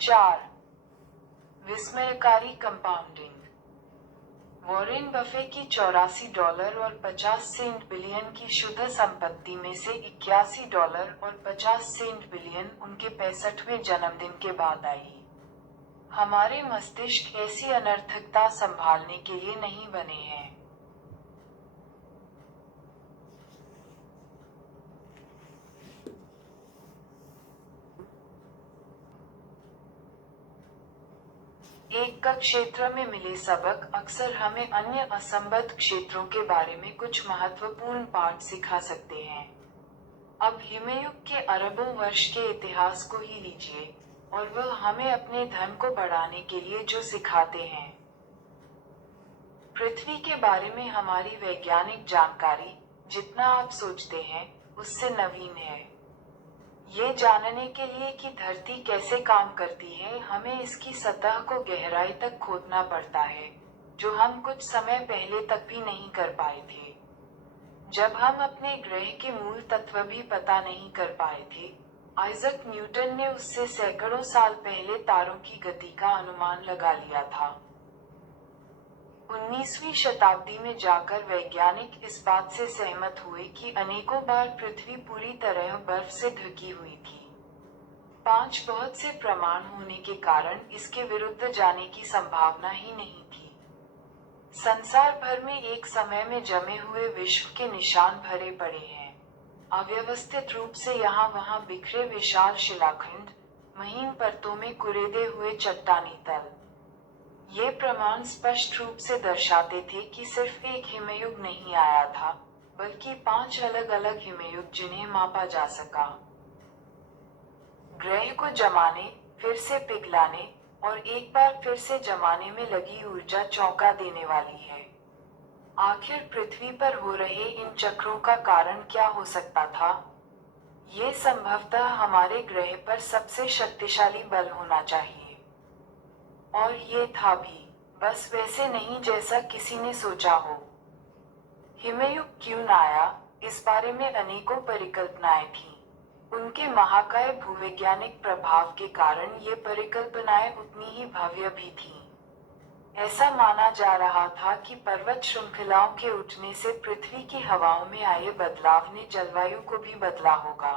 4. विस्मयकारी compounding. Warren Buffett की $84 और 50 Saint billion की शुद्ध संपत्ति में से $81 और 50 सेंट बिलियन उनके 65वें जन्मदिन के बाद आई। हमारे मस्तिष्क ऐसी अनर्थकता संभालने के लिए नहीं बने हैं। एक का क्षेत्र में मिले सबक अक्सर हमें अन्य असंबद्ध क्षेत्रों के बारे में कुछ महत्वपूर्ण पाठ सिखा सकते हैं। अब हिमयुग के अरबों वर्ष के इतिहास को ही लीजिए, और वह हमें अपने धन को बढ़ाने के लिए जो सिखाते हैं। पृथ्वी के बारे में हमारी वैज्ञानिक जानकारी, जितना आप सोचते हैं, उससे नवीन है। ये जानने के लिए कि धरती कैसे काम करती है, हमें इसकी सतह को गहराई तक खोदना पड़ता है, जो हम कुछ समय पहले तक भी नहीं कर पाए थे। जब हम अपने ग्रह के मूल तत्व भी पता नहीं कर पाए थे, आइजक न्यूटन ने उससे सैकड़ों साल पहले तारों की गति का अनुमान लगा लिया था। 19वीं शताब्दी में जाकर वैज्ञानिक इस बात से सहमत हुए कि अनेकों बार पृथ्वी पूरी तरह बर्फ से ढकी हुई थी। 5 बहुत से प्रमाण होने के कारण इसके विरुद्ध जाने की संभावना ही नहीं थी। संसार भर में एक समय में जमे हुए विश्व के निशान भरे पड़े हैं। अव्यवस्थित रूप से यहाँ वहाँ बिखरे विशाल शिलाखंड, महीन परतों में कुरेदे हुए चट्टानी तल। ये प्रमाण स्पष्ट रूप से दर्शाते थे कि सिर्फ एक हिमयुग नहीं आया था, बल्कि 5 अलग अलग हिमयुग जिन्हें मापा जा सका। ग्रह को जमाने, फिर से पिघलाने और एक बार फिर से जमाने में लगी ऊर्जा चौंका देने वाली है। आखिर पृथ्वी पर हो रहे इन चक्रों का कारण क्या हो सकता था? ये संभवतः हमारे ग्रह पर सबसे शक्तिशाली बल होना चाहिए। और ये था भी, बस वैसे नहीं जैसा किसी ने सोचा हो। हिमयुग क्यों न आया, इस बारे में अनेकों परिकल्पनाएं थीं। उनके महाकाय भूवैज्ञानिक प्रभाव के कारण ये परिकल्पनाएं उतनी ही भव्य भी थीं। ऐसा माना जा रहा था कि पर्वत श्रृंखलाओं के उठने से पृथ्वी की हवाओं में आए बदलाव ने जलवायु को भी बदला होगा।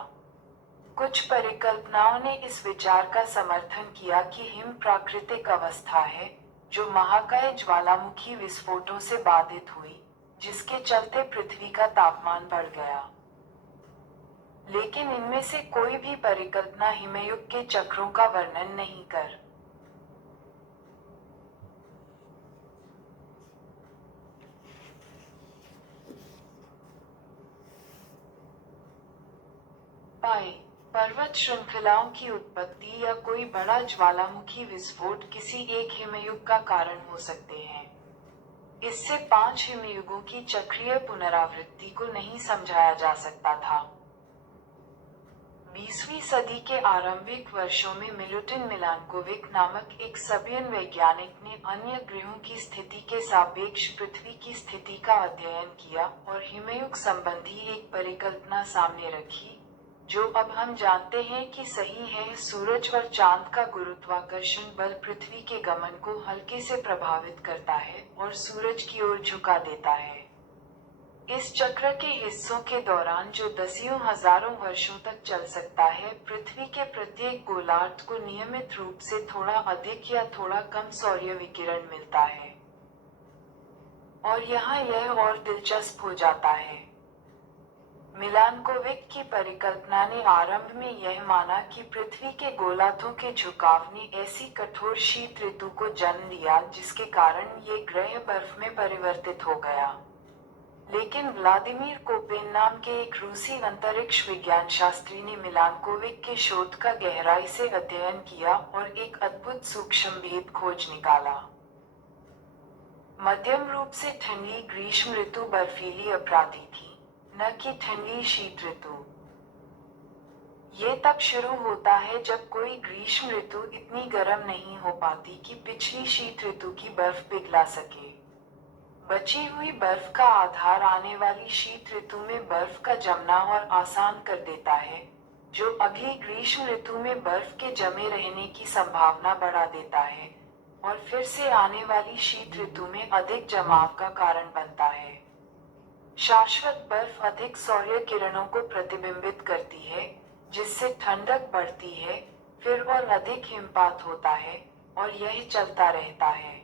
कुछ परिकल्पनाओं ने इस विचार का समर्थन किया कि हिम प्राकृतिक अवस्था है, जो महाकाय ज्वालामुखी विस्फोटों से बाधित हुई, जिसके चलते पृथ्वी का तापमान बढ़ गया। लेकिन इनमें से कोई भी परिकल्पना हिमयुग के चक्रों का वर्णन नहीं कर पाए। पर्वत श्रृंखलाओं की उत्पत्ति या कोई बड़ा ज्वालामुखी विस्फोट किसी एक हिमयुग का कारण हो सकते हैं। इससे 5 हिमयुगों की चक्रीय पुनरावृत्ति को नहीं समझाया जा सकता था। 20वीं सदी के आरंभिक वर्षों में मिलुटिन मिलानकोविक नामक एक सबियन वैज्ञानिक ने अन्य ग्रहों की स्थिति के सापेक्ष पृथ्वी की स्थिति का अध्ययन किया और हिमयुग संबंधी एक परिकल्पना सामने रखी, जो अब हम जानते हैं कि सही है। सूरज और चांद का गुरुत्वाकर्षण बल पृथ्वी के गमन को हल्के से प्रभावित करता है और सूरज की ओर झुका देता है। इस चक्र के हिस्सों के दौरान, जो दसियों हजारों वर्षों तक चल सकता है, पृथ्वी के प्रत्येक गोलार्ध को नियमित रूप से थोड़ा अधिक या थोड़ा कम सौर्य विकिरण मिलता है। और यहाँ यह और दिलचस्प हो जाता है। मिलानकोविक की परिकल्पना ने आरंभ में यह माना कि पृथ्वी के गोलार्धों के झुकाव ने ऐसी कठोर शीत ऋतु को जन्म दिया जिसके कारण ये ग्रह बर्फ में परिवर्तित हो गया। लेकिन व्लादिमीर कोपेन नाम के एक रूसी अंतरिक्ष विज्ञान शास्त्री ने मिलानकोविक के शोध का गहराई से अध्ययन किया और एक अद्भुत सूक्ष्म भेद खोज निकाला। मध्यम रूप से ठंडी ग्रीष्म ऋतु बर्फीली अपराधी थी, न कि ठंडी शीत ऋतु। ये तब शुरू होता है जब कोई ग्रीष्म ऋतु इतनी गर्म नहीं हो पाती कि पिछली शीत ऋतु की बर्फ पिघला सके। बची हुई बर्फ का आधार आने वाली शीत ऋतु में बर्फ का जमना और आसान कर देता है, जो अगली ग्रीष्म ऋतु में बर्फ के जमे रहने की संभावना बढ़ा देता है और फिर से आने वाली शीत ऋतु में अधिक जमाव का कारण बनता है। शाश्वत बर्फ अधिक सौर्य किरणों को प्रतिबिंबित करती है, जिससे ठंडक बढ़ती है, फिर और अधिक हिमपात होता है, और यह चलता रहता है।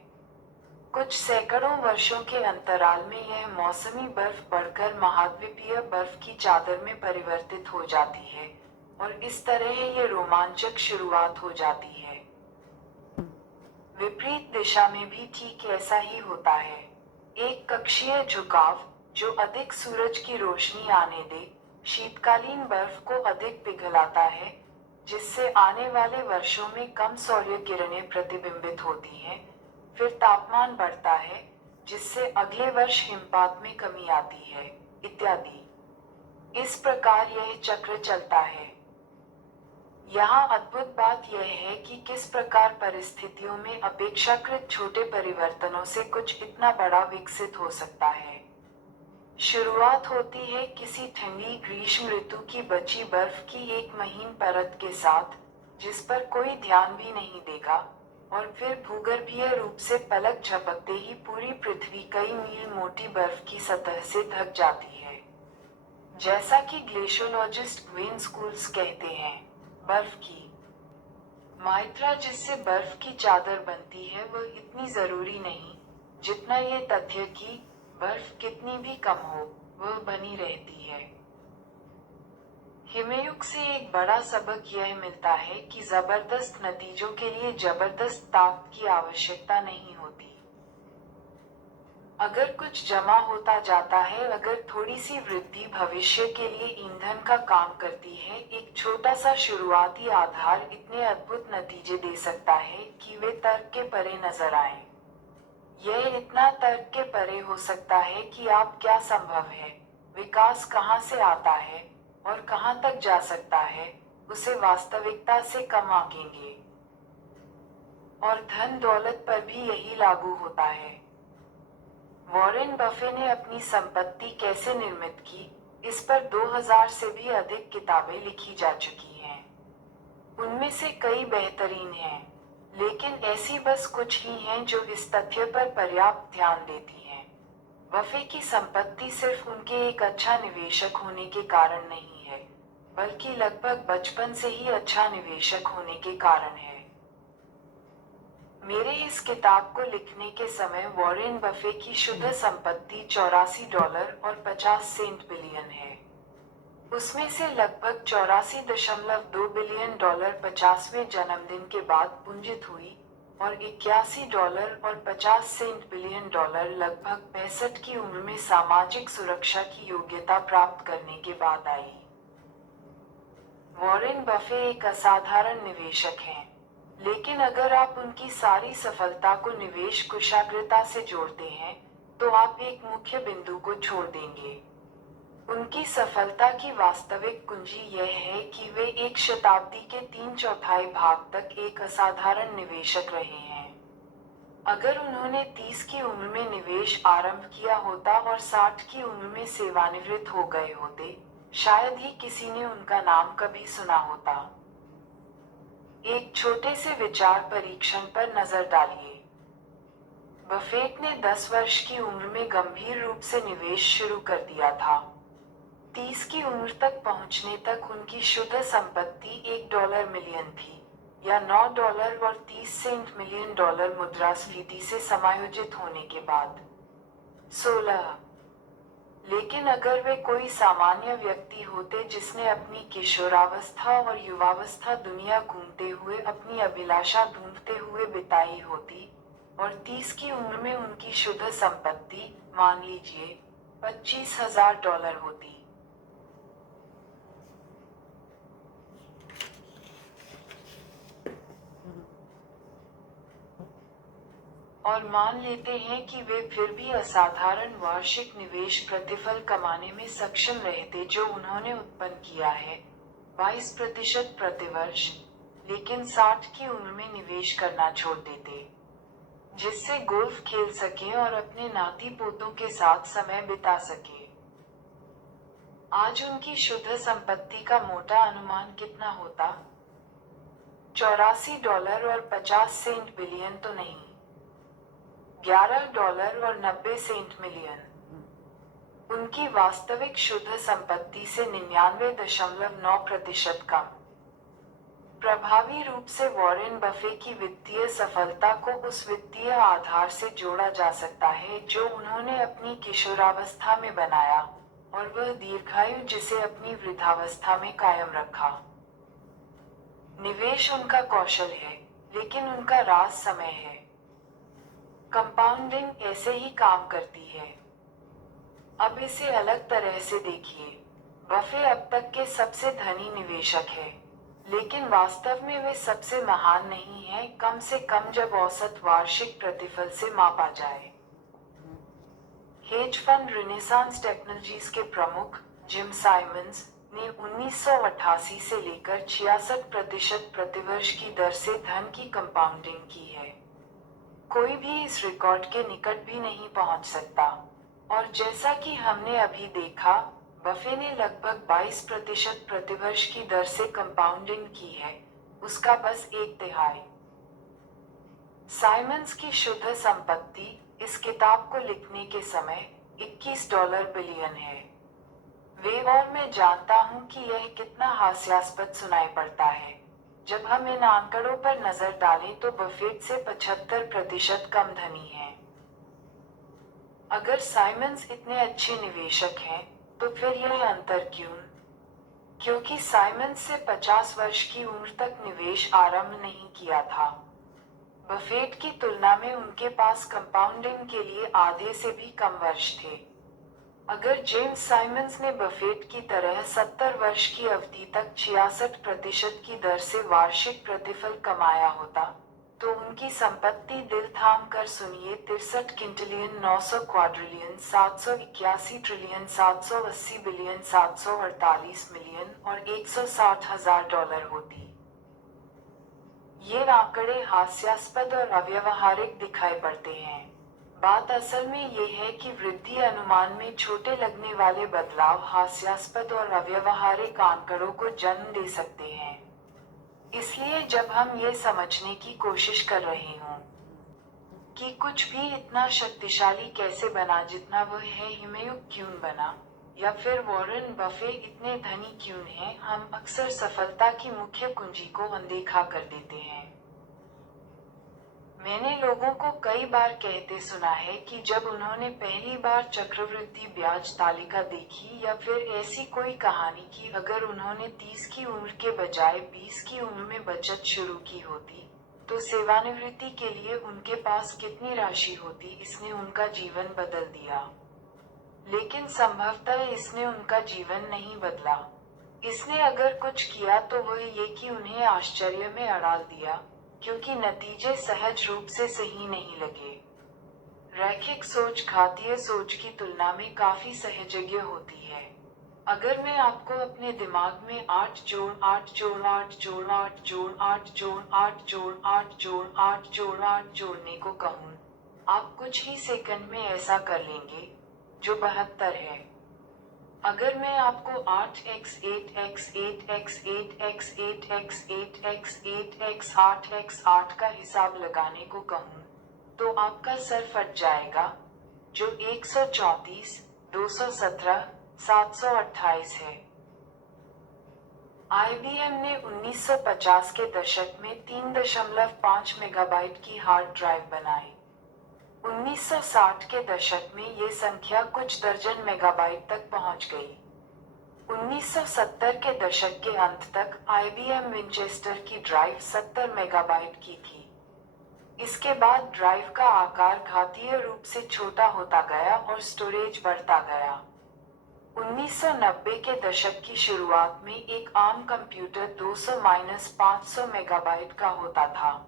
कुछ सैकड़ों वर्षों के अंतराल में यह मौसमी बर्फ बढ़कर महाद्वीपीय बर्फ की चादर में परिवर्तित हो जाती है, और इस तरह ये रोमांचक शुरुआत हो जाती है। विपरीत दिशा में भी ठीक ऐसा ही होता है। एक कक्षीय झुकाव, जो अधिक सूरज की रोशनी आने दे, शीतकालीन बर्फ को अधिक पिघलाता है, जिससे आने वाले वर्षों में कम सौर्य किरणें प्रतिबिंबित होती हैं। फिर तापमान बढ़ता है, जिससे अगले वर्ष हिमपात में कमी आती है, इत्यादि। इस प्रकार यह चक्र चलता है। यहाँ अद्भुत बात यह है कि किस प्रकार परिस्थितियों में अपेक्षाकृत छोटे परिवर्तनों से कुछ इतना बड़ा विकसित हो सकता है। शुरुआत होती है किसी ठंडी ग्रीष्म ऋतु की बची बर्फ की एक महीन परत के साथ, जिस पर कोई ध्यान भी नहीं देगा, और फिर भूगर्भीय रूप से पलक झपकते ही पूरी पृथ्वी कई मील मोटी बर्फ की सतह से ढक जाती है। जैसा कि ग्लेशियोलॉजिस्ट ग्वेन स्कूल्स कहते हैं, बर्फ की मात्रा जिससे बर्फ की चादर बनती है वह इतनी जरूरी नहीं, जितना ये तथ्य कि बर्फ कितनी भी कम हो, वह बनी रहती है। हिमयुग से एक बड़ा सबक यह मिलता है कि जबरदस्त नतीजों के लिए जबरदस्त ताकत की आवश्यकता नहीं होती। अगर कुछ जमा होता जाता है, अगर थोड़ी सी वृद्धि भविष्य के लिए ईंधन का काम करती है, एक छोटा सा शुरुआती आधार इतने अद्भुत नतीजे दे सकता है कि वे तर्क के परे नजर आए। यह इतना तर्क के परे हो सकता है कि आप क्या संभव है, विकास कहाँ से आता है और कहाँ तक जा सकता है, उसे वास्तविकता से कम आंकेंगे। और धन दौलत पर भी यही लागू होता है। वॉरेन बफे ने अपनी संपत्ति कैसे निर्मित की, इस पर 2000 से भी अधिक किताबें लिखी जा चुकी हैं। उनमें से कई बेहतरीन हैं, लेकिन ऐसी बस कुछ ही हैं जो इस तथ्य पर पर्याप्त ध्यान देती हैं। बफे की संपत्ति सिर्फ उनके एक अच्छा निवेशक होने के कारण नहीं है, बल्कि लगभग बचपन से ही अच्छा निवेशक होने के कारण है। मेरे इस किताब को लिखने के समय वॉरेन बफे की शुद्ध संपत्ति $84 और 50 सेंट बिलियन है। उसमें से लगभग $84.2 बिलियन 50वें जन्मदिन के बाद पूंजित हुई, और $81 और 50 सेंट बिलियन लगभग 65 की उम्र में सामाजिक सुरक्षा की योग्यता प्राप्त करने के बाद आई। वॉरेन बफे एक असाधारण निवेशक हैं, लेकिन अगर आप उनकी सारी सफलता को निवेश कुशाग्रता से जोड़ते हैं, तो आप एक मुख्य बिंदु को छोड़ देंगे। उनकी सफलता की वास्तविक कुंजी यह है कि वे एक शताब्दी के 3/4 भाग तक एक असाधारण निवेशक रहे हैं। अगर उन्होंने 30 की उम्र में निवेश आरंभ किया होता और 60 की उम्र में सेवानिवृत्त हो गए होते, शायद ही किसी ने उनका नाम कभी सुना होता। एक छोटे से विचार परीक्षण पर नजर डालिए। बफेट ने 10 वर्ष की उम्र में गंभीर रूप से निवेश शुरू कर दिया था। 30 की उम्र तक पहुंचने तक उनकी शुद्ध संपत्ति $1 मिलियन थी, या $9 और 30 सेंट मिलियन मुद्रास्फीति से समायोजित होने के बाद 16। लेकिन अगर वे कोई सामान्य व्यक्ति होते जिसने अपनी किशोरावस्था और युवावस्था दुनिया घूमते हुए अपनी अभिलाषा ढूंढते हुए बिताई होती, और 30 की उम्र में उनकी शुद्ध संपत्ति, मान लीजिए, $25,000 होती, और मान लेते हैं कि वे फिर भी असाधारण वार्षिक निवेश प्रतिफल कमाने में सक्षम रहते जो उन्होंने उत्पन्न किया है, 22% प्रतिवर्ष, लेकिन 60 की उम्र में निवेश करना छोड़ देते, जिससे गोल्फ खेल सकें और अपने नाती पोतों के साथ समय बिता सकें। आज उनकी शुद्ध संपत्ति का मोटा अनुमान कितना होता? $84 और 50 सेंट बिलियन तो नहीं, $11 और 90 सेंट मिलियन। उनकी वास्तविक शुद्ध संपत्ति से 99.9% कम। प्रभावी रूप से वॉरेन बफे की वित्तीय सफलता को उस वित्तीय आधार से जोड़ा जा सकता है जो उन्होंने अपनी किशोरावस्था में बनाया, और वह दीर्घायु जिसे अपनी वृद्धावस्था में कायम रखा। निवेश उनका कौशल है, लेकिन उनका राज समय है। कंपाउंडिंग ऐसे ही काम करती है। अब इसे अलग तरह से देखिए। बफे अब तक के सबसे धनी निवेशक हैं, लेकिन वास्तव में वे सबसे महान नहीं हैं, कम से कम जब औसत वार्षिक प्रतिफल से मापा जाए। हेज फंड रिनेसांस टेक्नोलॉजीज के प्रमुख जिम साइमंस ने 1988 से लेकर 66% प्रतिवर्ष की दर से धन की कंपाउंडिंग की है। कोई भी इस रिकॉर्ड के निकट भी नहीं पहुंच सकता। और जैसा कि हमने अभी देखा, बफे ने लगभग 22% प्रतिवर्ष की दर से कंपाउंडिंग की है, उसका बस 1/3। साइमंस की शुद्ध संपत्ति इस किताब को लिखने के समय $21 बिलियन है। वे और मैं जानता हूं कि यह कितना हास्यास्पद सुनाई पड़ता है। जब हम इन आंकड़ों पर नजर डालें तो बफेट से 75% कम धनी हैं। अगर साइमंस इतने अच्छे निवेशक हैं, तो फिर यह अंतर क्यों? क्योंकि साइमंस से 50 वर्ष की उम्र तक निवेश आरंभ नहीं किया था। बफेट की तुलना में उनके पास कंपाउंडिंग के लिए आधे से भी कम वर्ष थे। अगर जेम्स साइमंस ने बफेट की तरह 70 वर्ष की अवधि तक 66% की दर से वार्षिक प्रतिफल कमाया होता, तो उनकी संपत्ति दिल थाम कर सुनिए 63 Quintillion 900 quadrillion 781 trillion 780 billion 748 million और $160,000 होती। ये आंकड़े हास्यास्पद और अव्यवहारिक दिखाई पड़ते हैं। बात असल में ये है कि वृद्धि अनुमान में छोटे लगने वाले बदलाव हास्यास्पद और अव्यवहारिक आंकड़ों को जन्म दे सकते हैं। इसलिए जब हम ये समझने की कोशिश कर रहे हों कि कुछ भी इतना शक्तिशाली कैसे बना जितना वह है, हिमयुग क्यों बना, या फिर वॉरेन बफे इतने धनी क्यों हैं, हम अक्सर सफलता की मुख्य कुंजी को अनदेखा कर देते हैं। मैंने लोगों को कई बार कहते सुना है कि जब उन्होंने पहली बार चक्रवृद्धि ब्याज तालिका देखी या फिर ऐसी कोई कहानी कि अगर उन्होंने 30 की उम्र के बजाय 20 की उम्र में बचत शुरू की होती, तो सेवानिवृत्ति के लिए उनके पास कितनी राशि होती, इसने उनका जीवन बदल दिया। लेकिन संभवतः इसने उनका जीवन नहीं बदला। इसने अगर कुछ किया तो वह ये कि उन्हें आश्चर्य में अड़ाल दिया, क्योंकि नतीजे सहज रूप से सही नहीं लगे। रैखिक सोच घातीय सोच की तुलना में काफी सहजज्ञ होती है। अगर मैं आपको अपने दिमाग में 8 जोड़ 8 जोड़ 8 जोड़ 8 जोड़ 8 जोड़ 8 जोड़ 8 जोड़ 8 जोड़ 8 जोड़ने को कहूँ, आप कुछ ही सेकंड में ऐसा कर लेंगे, जो 72 है। अगर मैं आपको 8x8x8x8x8x8x8x8 का हिसाब लगाने को कहूँ, तो आपका सर फट जाएगा, जो 134, 217, 728 है। IBM ने 1950 के दशक में 3.5 मेगाबाइट की हार्ड ड्राइव बनाई। 1960 के दशक में ये संख्या कुछ दर्जन मेगाबाइट तक पहुंच गई। 1970 के दशक के अंत तक IBM विंचेस्टर की ड्राइव 70 मेगाबाइट की थी। इसके बाद ड्राइव का आकार घातीय रूप से छोटा होता गया और स्टोरेज बढ़ता गया। 1990 के दशक की शुरुआत में एक आम कंप्यूटर 200-500 मेगाबाइट का होता था।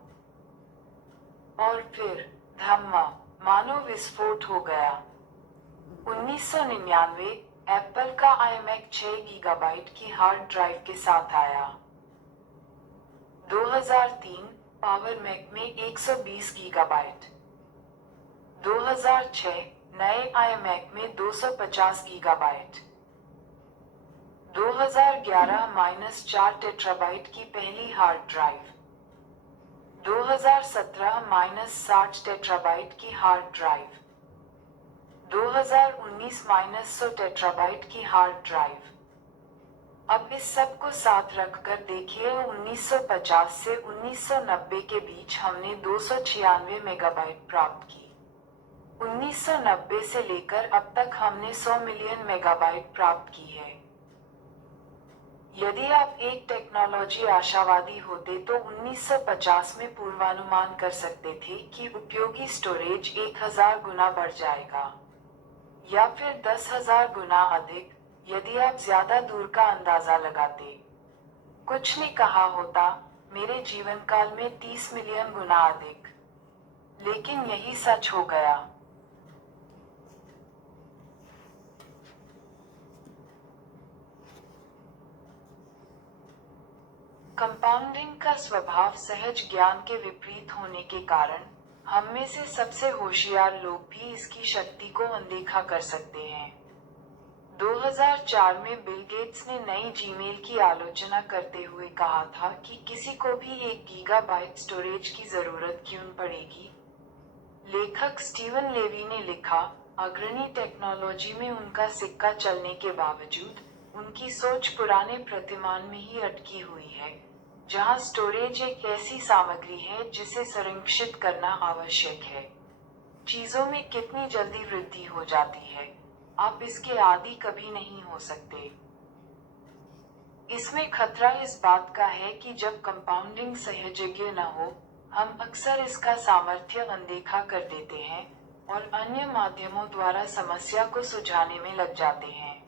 और फिर धम्मा मानो विस्फोट हो गया। 1999 एप्पल का iMac 6 गीगाबाइट की हार्ड ड्राइव के साथ आया। 2003 पावर मैक में 120 गीगाबाइट। 2006 नए iMac में 250 गीगाबाइट। 2011-4 टेट्राबाइट की पहली हार्ड ड्राइव, 2017-60 टेट्राबाइट की हार्ड ड्राइव, 2019-100 टेट्राबाइट की हार्ड ड्राइव। अब इस सब को साथ रखकर देखिए 1950 से 1990 के बीच हमने 296 मेगाबाइट प्राप्त की। 1990 से लेकर अब तक हमने 100 मिलियन मेगाबाइट प्राप्त की है। यदि आप एक टेक्नोलॉजी आशावादी होते तो 1950 में पूर्वानुमान कर सकते थे कि उपयोगी स्टोरेज 1000 गुना बढ़ जाएगा, या फिर 10,000 गुना अधिक, यदि आप ज्यादा दूर का अंदाजा लगाते। कुछ ने कहा होता, मेरे जीवन काल में 30 मिलियन गुना अधिक। लेकिन यही सच हो गया। कंपाउंडिंग का स्वभाव सहज ज्ञान के विपरीत होने के कारण हम में से सबसे होशियार लोग भी इसकी शक्ति को अनदेखा कर सकते हैं। 2004 में बिल गेट्स ने नई जीमेल की आलोचना करते हुए कहा था कि किसी को भी 1 गीगाबाइट स्टोरेज की जरूरत क्यों पड़ेगी। लेखक स्टीवन लेवी ने लिखा, अग्रणी टेक्नोलॉजी में उनका सिक्का चलने के बावजूद उनकी सोच पुराने प्रतिमान में ही अटकी हुई है, जहां स्टोरेज एक ऐसी सामग्री है जिसे संरक्षित करना आवश्यक है। चीजों में कितनी जल्दी वृद्धि हो जाती है, आप इसके आदी कभी नहीं हो सकते। इसमें खतरा इस बात का है कि जब कंपाउंडिंग सहजज्ञ न हो, हम अक्सर इसका सामर्थ्य अनदेखा कर देते हैं और अन्य माध्यमों द्वारा समस्या को सुलझाने में लग जाते हैं।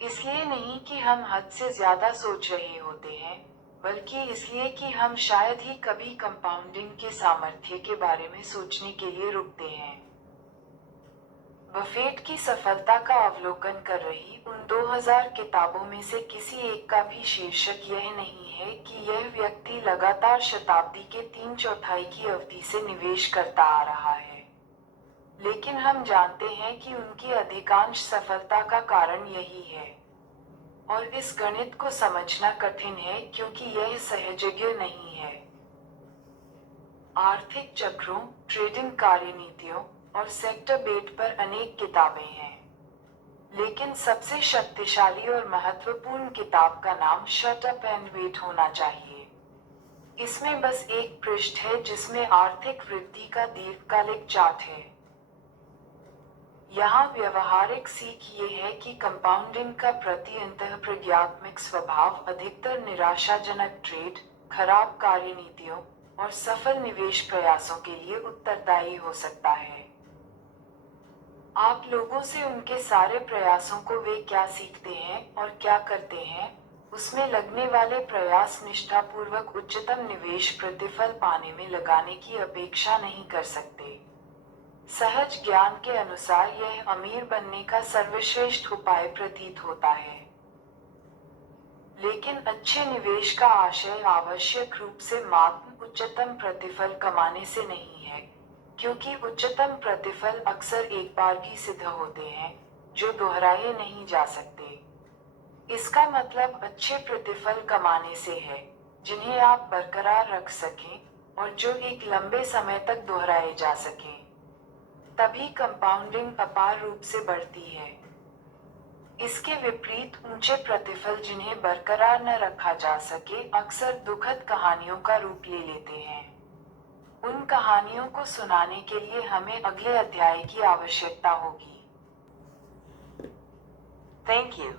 इसलिए नहीं कि हम हद से ज्यादा सोच रहे होते हैं, बल्कि इसलिए कि हम शायद ही कभी कंपाउंडिंग के सामर्थ्य के बारे में सोचने के लिए रुकते हैं। बफेट की सफलता का अवलोकन कर रही उन 2000 किताबों में से किसी एक का भी शीर्षक यह नहीं है कि यह व्यक्ति लगातार शताब्दी के 3/4 की अवधि से निवेश करता आ रहा है। लेकिन हम जानते हैं कि उनकी अधिकांश सफलता का कारण यही है। और इस गणित को समझना कठिन है क्योंकि यह सहजज्ञ नहीं है। आर्थिक चक्रों, ट्रेडिंग कार्यनीतियों और सेक्टर बेट पर अनेक किताबें हैं, लेकिन सबसे शक्तिशाली और महत्वपूर्ण किताब का नाम शट अप एंड वेट होना चाहिए। इसमें बस एक पृष्ठ है जिसमें आर्थिक वृद्धि का दीर्घकालिक चार्ट है। यहाँ व्यवहारिक सीख ये है कि कंपाउंडिंग का प्रति अंतःप्रज्ञात्मक स्वभाव अधिकतर निराशाजनक ट्रेड, खराब कार्यनीतियों और सफल निवेश प्रयासों के लिए उत्तरदायी हो सकता है। आप लोगों से उनके सारे प्रयासों को वे क्या सीखते हैं और क्या करते हैं, उसमें लगने वाले प्रयास निष्ठापूर्वक उच्चतम निवेश प्रतिफल पाने में लगाने की अपेक्षा नहीं कर सकते। सहज ज्ञान के अनुसार यह अमीर बनने का सर्वश्रेष्ठ उपाय प्रतीत होता है। लेकिन अच्छे निवेश का आशय आवश्यक रूप से मात्र उच्चतम प्रतिफल कमाने से नहीं है, क्योंकि उच्चतम प्रतिफल अक्सर एक बार भी सिद्ध होते हैं, जो दोहराए नहीं जा सकते। इसका मतलब अच्छे प्रतिफल कमाने से है, जिन्हें आप बरकरार रख सकें और जो एक लंबे समय तक दोहराए जा सकें। तभी कंपाउंडिंग अपार रूप से बढ़ती है। इसके विपरीत ऊंचे प्रतिफल जिन्हें बरकरार न रखा जा सके अक्सर दुखद कहानियों का रूप ले लेते हैं। उन कहानियों को सुनाने के लिए हमें अगले अध्याय की आवश्यकता होगी। Thank you.